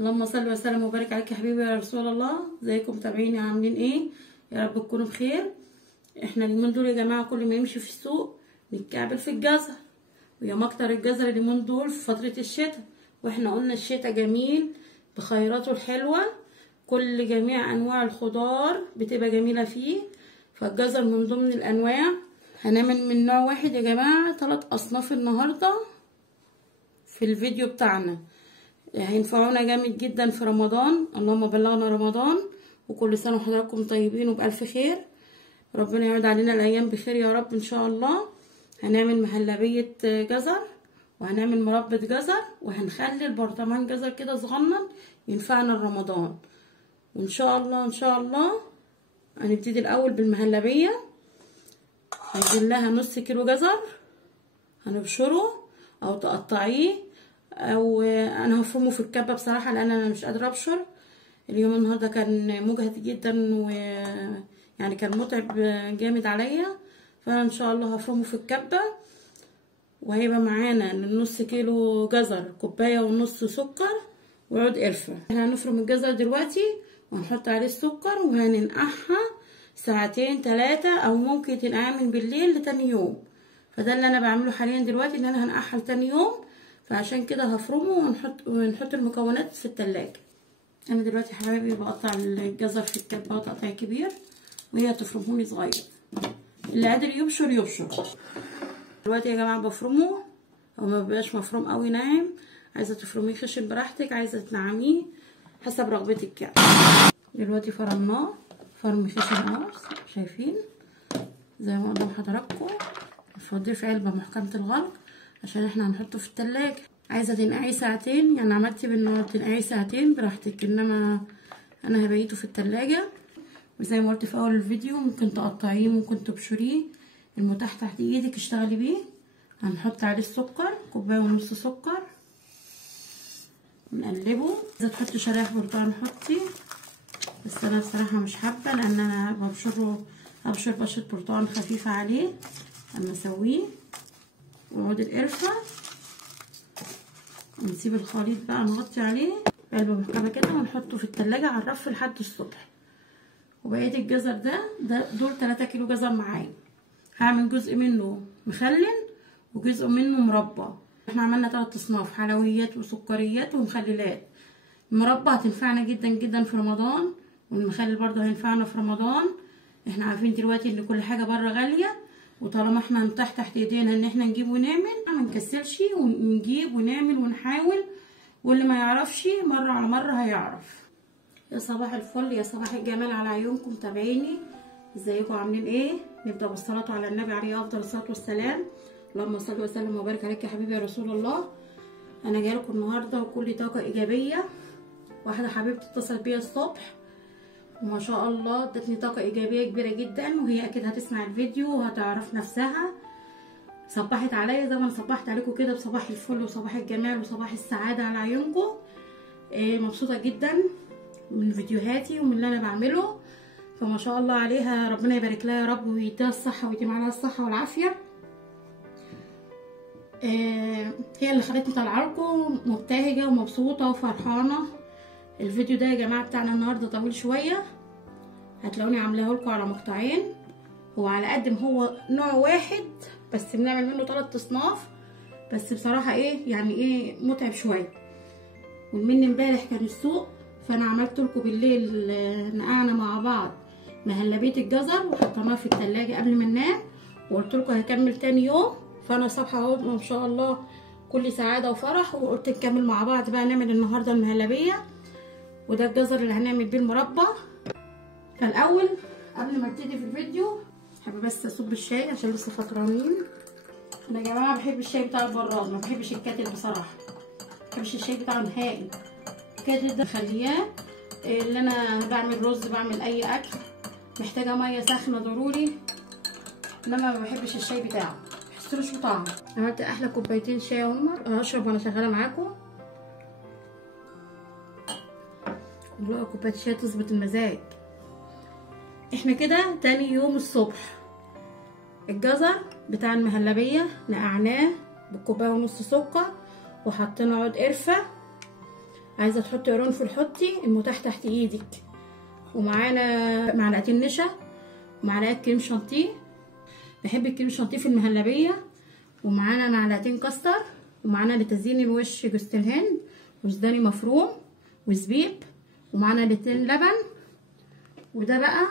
اللهم صل وسلم وبارك عليك يا حبيبي يا رسول الله. ازيكم متابعيني عاملين ايه؟ يا رب تكونوا بخير. احنا اليومين دول يا جماعه كل ما يمشي في السوق نتكعبل في الجزر، ويا مكتر الجزر اليومين دول في فتره الشتاء، واحنا قلنا الشتاء جميل بخيراته الحلوه، كل جميع انواع الخضار بتبقى جميله فيه، فالجزر من ضمن الانواع. هنعمل من نوع واحد يا جماعه 3 اصناف النهارده في الفيديو بتاعنا، هينفعونا جامد جدا في رمضان. اللهم بلغنا رمضان، وكل سنه وحضراتكم طيبين وبألف خير. ربنا يعود علينا الايام بخير يا رب ان شاء الله. هنعمل مهلبيه جزر، وهنعمل مربى جزر، وهنخلي البرطمان جزر كده صغنن ينفعنا رمضان. وان شاء الله ان شاء الله هنبتدي الاول بالمهلبيه. هنجيب لها نص كيلو جزر، هنبشره او تقطعيه، او انا هفرمه في الكبه بصراحه لان انا مش قادره ابشر. اليوم النهارده كان مجهد جدا، ويعني كان متعب جامد عليا، فانا ان شاء الله هفرمه في الكبه. وهيبقى معانا للنص كيلو جزر كوبايه ونص سكر وعود قرفه. احنا هنفرم الجزر دلوقتي وهنحط عليه السكر وهننقعها ساعتين 3، او ممكن تنقعها من بالليل لتاني يوم. فده اللي انا بعمله حاليا دلوقتي، ان انا هنقعها لتاني يوم، فعشان كده هفرمه ونحط المكونات في التلاجة. انا دلوقتي يا حبايبي بقطع الجزر في الكبه تقطيع كبير، وهي تفرمهولي صغير، اللي قادر يبشر يبشر. دلوقتي يا جماعه بفرمه، او ما بيبقاش مفروم قوي ناعم، عايزه تفرميه خشن براحتك، عايزه تنعميه حسب رغبتك يعني. دلوقتي فرمناه فرم خشن اهو، شايفين زي ما قدام حضراتكم. نفضيه في علبه محكمه الغلق عشان احنا هنحطه في التلاجة. عايزه تنقعيه ساعتين، يعني عملتي بالنهار تنقعيه ساعتين براحتك، انما انا هبيته في التلاجة. وزي ما قلت في اول الفيديو، ممكن تقطعيه ممكن تبشريه، المتاح تحت ايدك اشتغلي بيه. هنحط عليه السكر كوبايه ونص سكر، نقلبه. اذا تحطي شرايح برتقال حطي، بس انا بصراحه مش حابه لان انا هبشر بشره برتقال خفيفه عليه اما اسويه. وعود القرفه، ونسيب الخليط بقى نغطي عليه علبه محكمه كده، ونحطه في التلاجة على الرف لحد الصبح. وبقيه الجزر دول 3 كيلو جزر معايا، هعمل جزء منه مخلل وجزء منه مربى. احنا عملنا 3 اصناف، حلويات وسكريات ومخللات. المربى هتنفعنا جدا جدا في رمضان، والمخلل برضه هينفعنا في رمضان. احنا عارفين دلوقتي ان كل حاجه بره غاليه، وطالما احنا متاح تحت ايدينا ان احنا نجيب ونعمل، ما نكسلش ونجيب ونعمل ونحاول، واللي ما يعرفش مره على مره هيعرف. يا صباح الفل، يا صباح الجمال على عيونكم تابعيني. ازيكم عاملين ايه؟ نبدا بالصلاه على النبي عليه افضل الصلاه والسلام. اللهم صل وسلم وبارك عليك يا حبيبي يا رسول الله. انا جايه لكم النهارده وكل طاقه ايجابيه. واحده حبيبتي اتصلت بيا الصبح وما شاء الله ادتني طاقه ايجابيه كبيره جدا، وهي اكيد هتسمع الفيديو وهتعرف نفسها. صبحت عليا زي ما انا صبحت عليكم كده بصباح الفل وصباح الجمال وصباح السعاده على عيونكم. مبسوطه جدا من فيديوهاتي ومن اللي انا بعمله، فما شاء الله عليها، ربنا يبارك لها يا رب ويديها الصحه ويديم عليها الصحه والعافيه. هي اللي خلتني طالعه لكم مبتهجه ومبسوطه وفرحانه. الفيديو ده يا جماعه بتاعنا النهارده طويل شويه، هتلاقوني عاملاه لكم على مقطعين. هو على قد ما هو نوع واحد بس بنعمل منه 3 اصناف، بس بصراحه يعني متعب شويه. والمن امبارح كان السوق، فانا عملت لكم بالليل نقعنا مع بعض مهلبيه الجزر وحطيناها في التلاجة قبل ما ننام، وقلت لكم هكمل تاني يوم. فانا صبحه اهو ما شاء الله كل سعاده وفرح، وقلت نكمل مع بعض بقى نعمل النهارده المهلبيه. وده الجزر اللي هنعمل بيه المربى. فالاول قبل ما ابتدي في الفيديو حابه بس اصب الشاي عشان لسه فطرانين. انا يا جماعه بحب الشاي بتاع البراد، ما بحبش الكاتل بصراحه، ما بحبش الشاي بتاعه نهائي. الكاتل ده مخلياه اللي انا بعمل رز، بعمل اي اكل محتاجه ميه سخنه ضروري، انما ما بحبش الشاي بتاعه، مبحسلوش بطعم. عملت احلى كوبايتين شاي اهما، هشرب وانا شغاله معاكم. والله كوبايه شاي تظبط المزاج. احنا كده تاني يوم الصبح، الجزر بتاع المهلبيه نقعناه بكوبايه ونص سكر، وحطينا عود قرفه عايزه تحطي قرنفل حطي، المتاح تحت ايدك. ومعانا معلقتين نشا ومعلقه كريم شانتيه، بحب الكريم شانتيه في المهلبيه. ومعانا معلقتين كاستر، ومعانا لتزيين الوش جوز الهند وسوداني مفروم وزبيب، ومعانا لترين لبن. وده بقى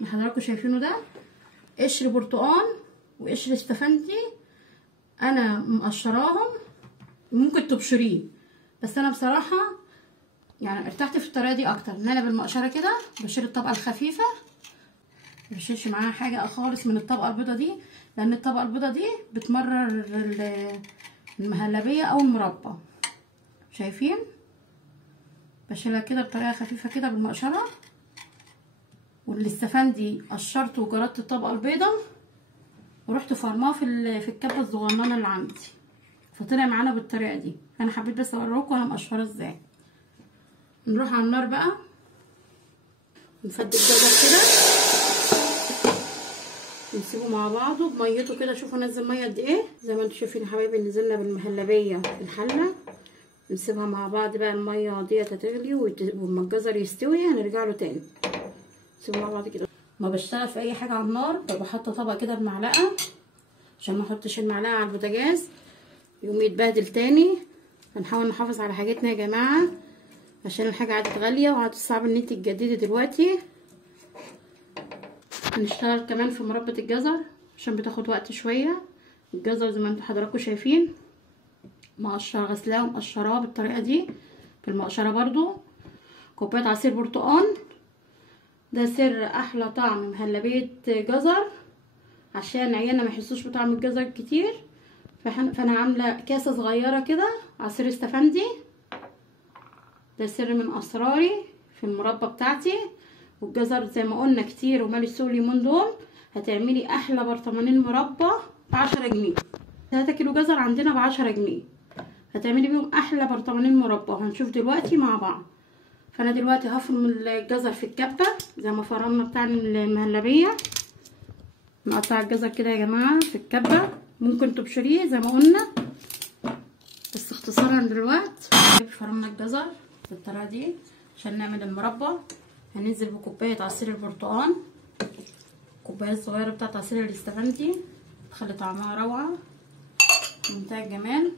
اللي حضراتكم شايفينه ده قشر برتقان وقشر استفندي، انا مقشراهم، ممكن تبشريه، بس انا بصراحه يعني ارتحت في الطريقه دي اكتر، ان انا بالمقشره كده بشيل الطبقه الخفيفه، مبشيلش معاها حاجه خالص من الطبقه البيضه دي، لان الطبقه البيضه دي بتمرر المهلبيه او المربى. شايفين؟ بشيلها كده بطريقه خفيفه كده بالمقشره. والاستفندي قشرته وجردت الطبقه البيضه ورحت فرماه في الكبه الصغننه اللي عندي، فطلع معانا بالطريقه دي. انا حبيت بس اوريكم انا مقشره ازاي. نروح على النار بقى نفضي الجزر كده ونسيبه مع بعضه بميته كده. شوفوا نزل ميه قد ايه، زي ما انتم شايفين يا حبايبي. نزلنا بالمهلبيه في الحله، نسيبها مع بعض بقى، الميه ديت هتغلي ولما الجزر يستوي هنرجع له تاني. نسيبه مع بعض كده. ما بشتغل في اي حاجه على النار ببقى حاطه طبق كده بمعلقه، عشان ما احطش المعلقه على البوتاجاز يقوم يتبهدل تاني. هنحاول نحافظ على حاجتنا يا جماعه، عشان الحاجه عادت غاليه وعادت صعب ان انت تجددي دلوقتي. هنشتغل كمان في مربى الجزر عشان بتاخد وقت شويه. الجزر زي ما انتم حضراتكم شايفين مقشره، غسلاه ومقشراه بالطريقه دي بالمقشره برضو. كوبايه عصير برتقال، ده سر احلى طعم مهلبيه جزر، عشان عيالنا ما يحسوش بطعم الجزر كتير. فانا عامله كاسه صغيره كده عصير استفندي، ده سر من اسراري في المربى بتاعتي. والجزر زي ما قلنا كتير ومالي السوق اليومين دول، هتعملي احلى برطمانين مربى ب10 جنيه. 3 كيلو جزر عندنا ب10 جنيه، هتعملي بيهم احلى برطمانين مربى. هنشوف دلوقتي مع بعض. فانا دلوقتي هفرم الجزر في الكبه زي ما فرمنا بتاع المهلبيه. نقطع الجزر كده يا جماعه في الكبه، ممكن تبشريه زي ما قلنا، بس اختصارا دلوقتي. فرمنا الجزر بالطريقه دي عشان نعمل المربى. هننزل بكوبايه عصير البرتقال، كوبايه صغيره بتاعت عصير الاستفندي، تخلي طعمها روعه منتهى الجمال.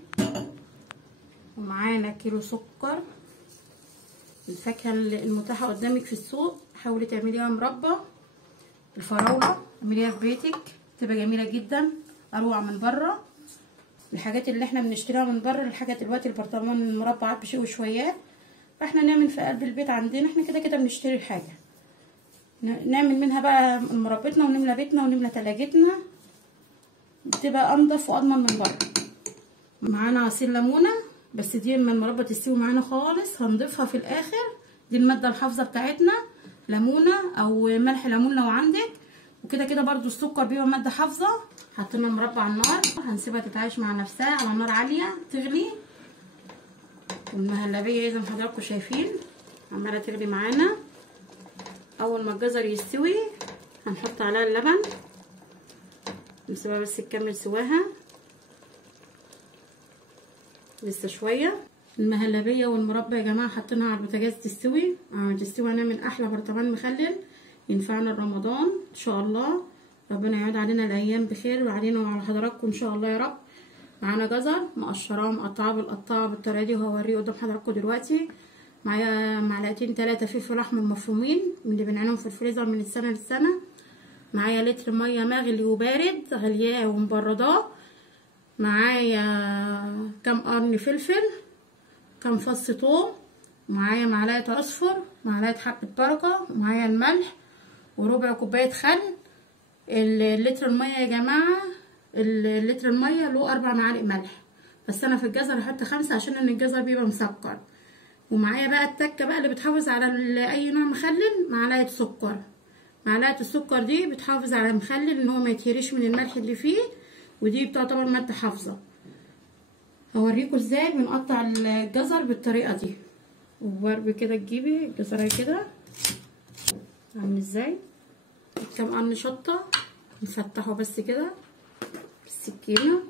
ومعانا كيلو سكر. الفاكهه المتاحه قدامك في السوق حاولي تعمليها مربى. الفراوله اعمليها في بيتك تبقى جميله جدا، اروع من بره. الحاجات اللي احنا بنشتريها من بره، الحاجه دلوقتي البرطمان المربى بشيء وشويات، فاحنا نعمل في قلب البيت عندنا. احنا كده كده بنشتري الحاجه، نعمل منها بقى مربتنا ونملى بيتنا ونملى تلاجتنا، بتبقى انضف واضمن من بره. معانا عصير ليمونه، بس دي لما المربى تستوي معانا خالص هنضيفها في الاخر. دي الماده الحافظه بتاعتنا، ليمونه او ملح ليمون لو عندك. وكده كده برضو السكر بيبقى ماده حافظه. حطينا المربى على النار، هنسيبها تتعايش مع نفسها على نار عاليه تغلي. والمهلبيه زي ما حضراتكم شايفين عماله تغلي معانا. اول ما الجزر يستوي هنحط عليها اللبن، نسيبها بس تكمل سواها لسه شويه. المهلبيه والمربى يا جماعه حطيناها على البوتاجاز تستوي. تستوي هنعمل احلى برطمان مخلل ينفعنا رمضان ان شاء الله. ربنا يعود علينا الايام بخير وعلينا وعلى حضراتكم ان شاء الله يا رب. معانا جزر مقشراه مقطعاه بالقطاعه بالطريقه دي، وهوريه قدام حضراتكم دلوقتي. معايا معلقتين 3 فلفل احمر مفرومين من اللي بنعينهم في الفريزر من السنه للسنه. معايا لتر ميه مغلي وبارد غلياه ومبرداه. معايا كام قرن فلفل، كام فص ثوم، معايا معلقه عصفر، معلقه حبه بركه، ومعايا الملح وربع كوبايه خل. اللتر الميه يا جماعه، اللتر الميه له 4 معالق ملح، بس انا في الجزر هحط 5 عشان ان الجزر بيبقى مسكر. ومعايا بقى التكه بقى اللي بتحافظ على اي نوع مخلل، معلقه سكر. معلقه السكر دي بتحافظ على المخلل ان هو ما يتهريش من الملح اللي فيه، ودي بتعتبر ماده حافظه. هوريكم ازاي بنقطع الجزر بالطريقه دي. وبربي كده تجيبي الجزرايه كده عامل ازاي، كام قرن شطه نفتحه بس كده بالسكينه.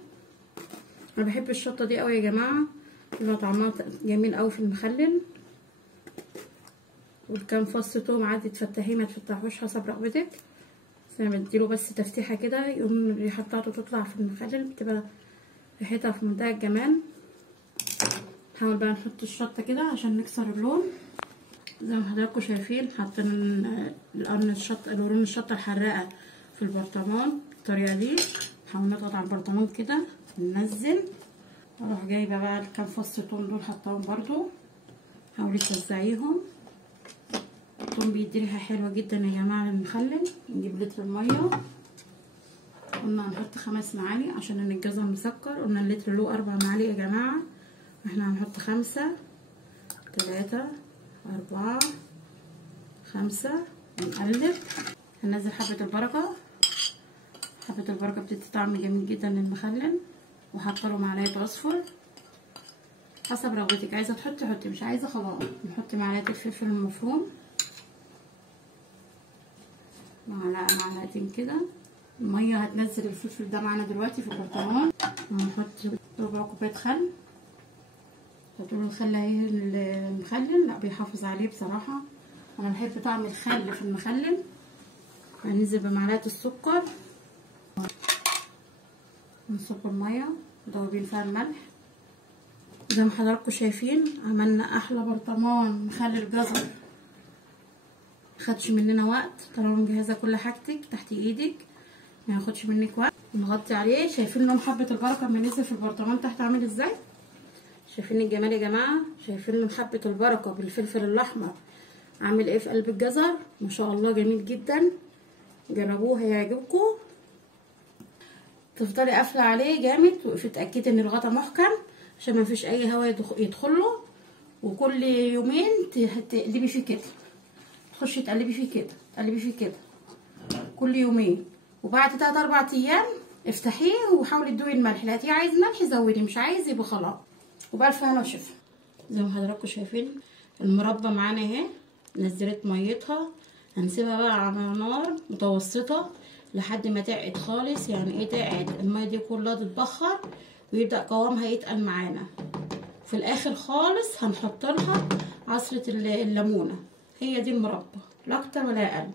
انا بحب الشطه دي قوي يا جماعه، بيبقى طعمها جميل قوي في المخلل. والكام فص توم عادي تفتحيه ما تفتحوش حسب رغبتك، بس انا بديله بس تفتيحه كده يقوم الريحه بتاعته تطلع في المخلل، بتبقى ريحتها في منتهى الجمال. نحاول بقى نحط الشطه كده عشان نكسر اللون. زي ما حضراتكم شايفين حاطين القرن الشطه، قرون الشطه الحراقه في البرطمان بالطريقه دي. نحاول نضغط على البرطمان كده ننزل. اروح جايبه بقى الكام فص توم دول حطاهم برضو، حاولي توزعيهم. الثوم بيدي ريحه حلوه جدا يا جماعه للمخلل. نجيب لتر الميه، قلنا هنحط 5 معالق عشان ان الجزر مسكر. قلنا اللتر له 4 معالق يا جماعه، احنا هنحط 5 3 4 5 ونقلب. هننزل حبه البركه. حبه البركه بتدي طعم جميل جدا للمخلل. وحاطه له معلقه عصفر حسب رغبتك، عايزه تحطي حطي، مش عايزه خلاص. نحط معلقه الفلفل المفروم، معلقتين كده. الميه هتنزل الفلفل ده معانا دلوقتي في البرطمان. هنحط ربع كوبايه خل. هتقولوا الخل ايه المخلل؟ لا بيحافظ عليه بصراحه، انا بحب طعم الخل في المخلل. هننزل بمعلقه السكر، نصب الميه مدوبين فيها الملح. زي ما حضراتكم شايفين عملنا احلى برطمان مخلل جزر، مخدش مننا وقت طالما مجهزه كل حاجتك تحت ايدك، ما ياخدش منك وقت. نغطي عليه. شايفين لون حبه البركه لما نزل في البرطمان تحت عامل ازاي؟ شايفين الجمال يا جماعه؟ شايفين لون حبه البركه بالفلفل الاحمر عامل ايه في قلب الجزر؟ ما شاء الله جميل جدا. جربوه هيعجبكم. تفضلي قافله عليه جامد وتتاكدي ان الغطا محكم عشان ما فيش اي هواء يدخله. وكل يومين تقلبي فيه كده، تخشي تقلبي فيه كده، تقلبي فيه كده كل يومين. وبعد 3 4 ايام افتحيه وحاولي تدوقي الملح. لقيتيه عايز ملح زودي، مش عايز يبقى خلاص. وبالف هنا وشفا. زي ما حضراتكم شايفين المربى معانا اهي نزلت ميتها. هنسيبها بقى على نار متوسطه لحد ما تعقد خالص. يعني ايه تعقد؟ الميه دي كلها تتبخر ويبدا قوامها يتقل معانا. في الاخر خالص هنحط لها عصره الليمونه. هي دي المربى، لا اكتر ولا اقل.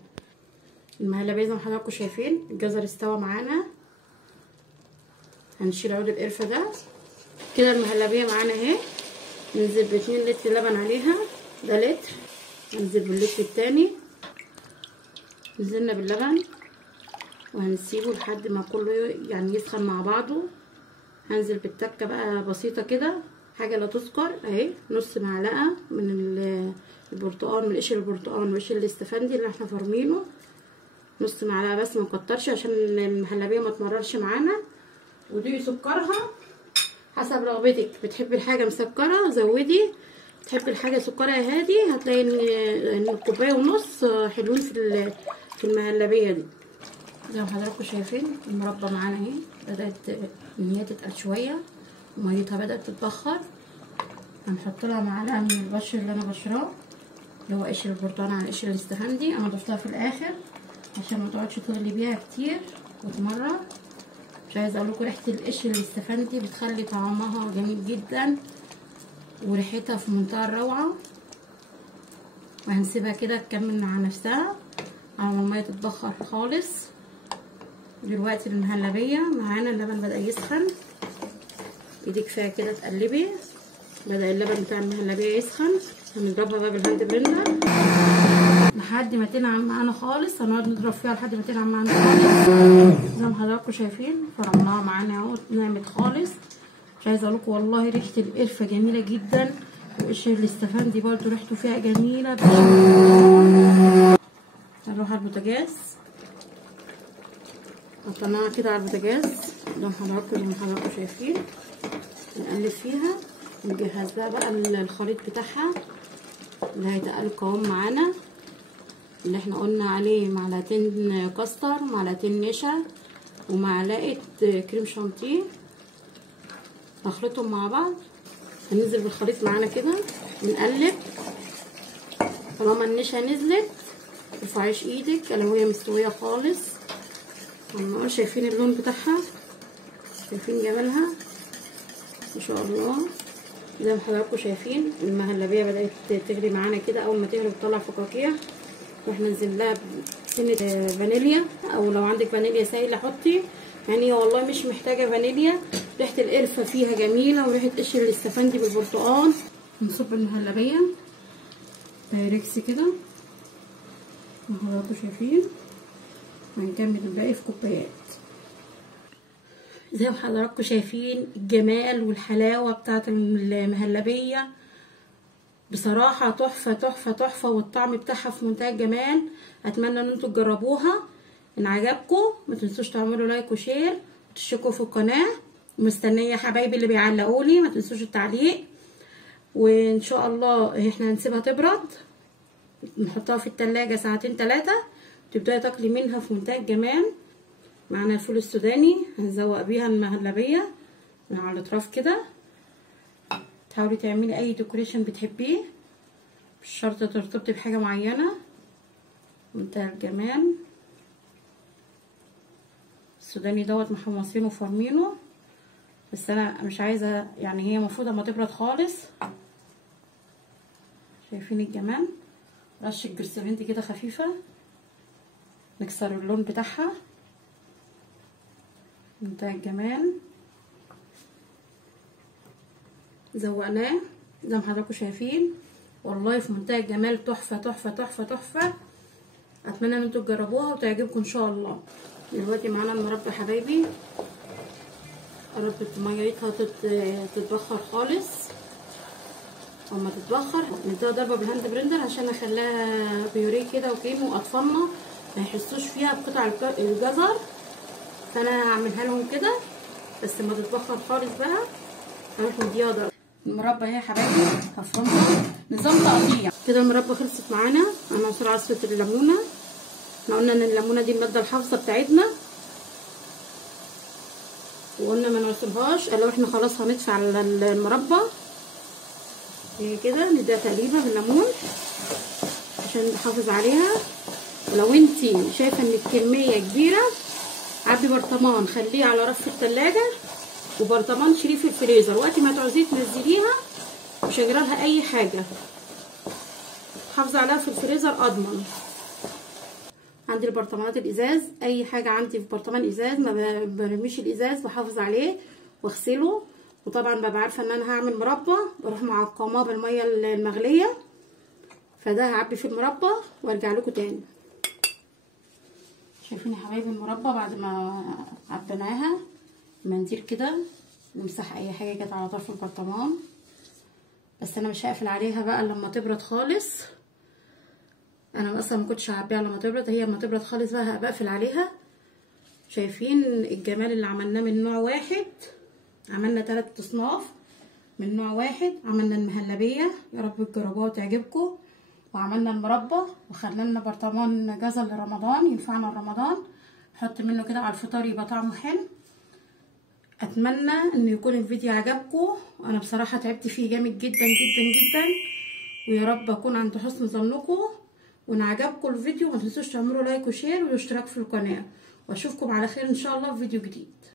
المهلبيه زي ما حضراتكم شايفين الجزر استوى معانا. هنشيل عود القرفه ده كده. المهلبيه معانا اهي. ننزل ب2 لتر لبن عليها، ده لتر. ننزل باللتر التاني. نزلنا باللبن وهنسيبه لحد ما كله يعني يسخن مع بعضه. هنزل بالتكه بقى بسيطه كده، حاجه لا تذكر اهي. نص معلقه من البرتقال، من قشر البرتقال وقشر الاستفندي اللي احنا فرمينه. نص معلقه بس، ما نكترش عشان المهلبيه ما تمررش معانا. ودي سكرها حسب رغبتك. بتحبي الحاجه مسكره زودي، بتحبي الحاجه سكرها هادي هتلاقي ان الكوبايه ونص حلوين في المهلبيه دي. زي ما حضراتكم شايفين المربى معانا اهي بدات ان هي تتقل شويه وميتها بدات تتبخر. هنحط لها معلقه من البشر اللي انا بشراه، اللي هو قشر البرتقال على قشر الاستفندي. انا ضفتها في الاخر عشان ما تقعدش تغلي بيها كتير وتمرر. مش عايزه اقول لكم ريحه القشر الاستفندي بتخلي طعمها جميل جدا وريحتها في منتهى الروعه. وهنسيبها كده تكمل مع نفسها على ما الميه تتبخر خالص. دلوقتي المهلبيه معانا اللبن بدا يسخن. ايدي كفايه كده تقلبي. بدا اللبن بتاع المهلبيه يسخن. هنضربها بقى بالهاند بلندر لحد ما تنعم معانا خالص. هنقعد نضرب فيها لحد ما تنعم معانا خالص. زي ما حضراتكم شايفين فرمناها معانا اهو نعمت خالص. مش عايزه اقول لكم والله ريحه القرفه جميله جدا، وقشر الاستفندي برده ريحته فيها جميله. هنروح على البوتاجاز. حطيناها كده على البوتاجاز زي ما حضراتكم شايفين. نقلب فيها ونجهز لها بقى الخليط بتاعها اللي هيتقل القوام معانا، اللي احنا قلنا عليه معلقتين كاستر، معلقتين نشا، ومعلقه كريم شانتيه. نخلطهم مع بعض. هننزل بالخليط معانا كده ونقلب. طالما النشا نزلت مترفعيش ايدك لو هي مستويه خالص. شايفين اللون بتاعها؟ شايفين جمالها؟ ما شاء الله. زي ما حضراتكم شايفين المهلبيه بدات تغلي معانا كده. اول ما تغلي وتطلع فقاقيع واحنا ننزل لها بسنه فانيليا، او لو عندك فانيليا سايله حطي. يعني والله مش محتاجه فانيليا، ريحه القرفه فيها جميله وريحه قشر الاستفندي بالبرتقال. نصب المهلبيه دايركس كده زي ما حضراتكم شايفين، هنكمل الباقي في كوبايات. زي ما حضراتكم شايفين الجمال والحلاوه بتاعه المهلبيه بصراحه تحفه تحفه تحفه، والطعم بتاعها في منتهى الجمال. اتمنى ان انتوا تجربوها. ان عجبكم ما تنسوش تعملوا لايك وشير وتشتركوا في القناه. مستنيه حبايبي اللي بيعلقوا لي، ما تنسوش التعليق. وان شاء الله احنا هنسيبها تبرد، نحطها في التلاجة ساعتين 3 تبداي تاكلي منها في منتهى الجمال. معانا الفول السوداني هنزوق بيها المهلبيه من على الاطراف كده. تحاولي تعملي اي ديكوريشن بتحبيه، مش شرط ترتبطي بحاجه معينه، منتهى الجمال. السوداني دوت محمصينه وفرمينه، بس انا مش عايزه، يعني هي المفروض اما تبرد خالص. شايفين الجمال؟ رشه جرسبنتي كده خفيفه نكسر اللون بتاعها، منتهى الجمال. زوقناه زي ما حضراتكم شايفين، والله في منتهى الجمال، تحفه تحفه تحفه تحفه. اتمنى ان انتوا تجربوها وتعجبكم ان شاء الله. دلوقتي معانا المربى حبايبي، قربت ميتها تتبخر خالص. اما تتبخر نديها ضربه بالهاند بريندر عشان اخليها بيوريه كده وكريم، واطفالنا ما يحسوش فيها بقطع الجزر. فانا هعملها لهم كده، بس لما تتبخر خالص بقى هنروح نديها ضربه. المربى اهي يا حبايبي هفرمها نظام تقطيع كده. المربى خلصت معانا. انا عصير عصره الليمونه، احنا قلنا ان الليمونه دي الماده الحافظه بتاعتنا، وقلنا ما نعصرهاش الا واحنا خلاص هندفع على المربى. هي كده نديها تقليبه بالليمون عشان نحافظ عليها. ولو انتي شايفه ان الكميه كبيره عبي برطمان خليه على رف التلاجة، وبرطمان شيليه في الفريزر، وقت ما تعوزيه تنزليها مش هيجرالها اي حاجه. حافظه عليها في الفريزر اضمن. عندي البرطمانات الازاز، اي حاجه عندي في برطمان ازاز ما برميش الازاز، بحافظ عليه واغسله. وطبعا ببقى عارفه ان انا هعمل مربى، بروح معقماه بالميه المغليه. فده هعبي في المربى وارجع لكم تاني. شايفين يا حبايبي المربى بعد ما عبيناها، منديل كده نمسح اي حاجه كانت على طرف البرطمان. بس انا مش هقفل عليها بقى لما تبرد خالص، انا اصلا ما كنتش هعبيها لما تبرد، هي لما تبرد خالص بقى هقفل عليها. شايفين الجمال اللي عملناه من نوع واحد؟ عملنا 3 اصناف من نوع واحد. عملنا المهلبيه، يا رب تجربوها وتعجبكم، وعملنا المربى، وخلنا لنا برطمان جزر لرمضان ينفعنا لرمضان، نحط منه كده على الفطار يبقى طعمه حلو. اتمنى ان يكون الفيديو عجبكم، وانا بصراحه تعبت فيه جامد جدا جدا جدا، ويا رب اكون عند حسن ظنكم. وان عجبكم الفيديو ما تنسوش تعملوا لايك وشير والاشتراك في القناه، واشوفكم على خير ان شاء الله في فيديو جديد.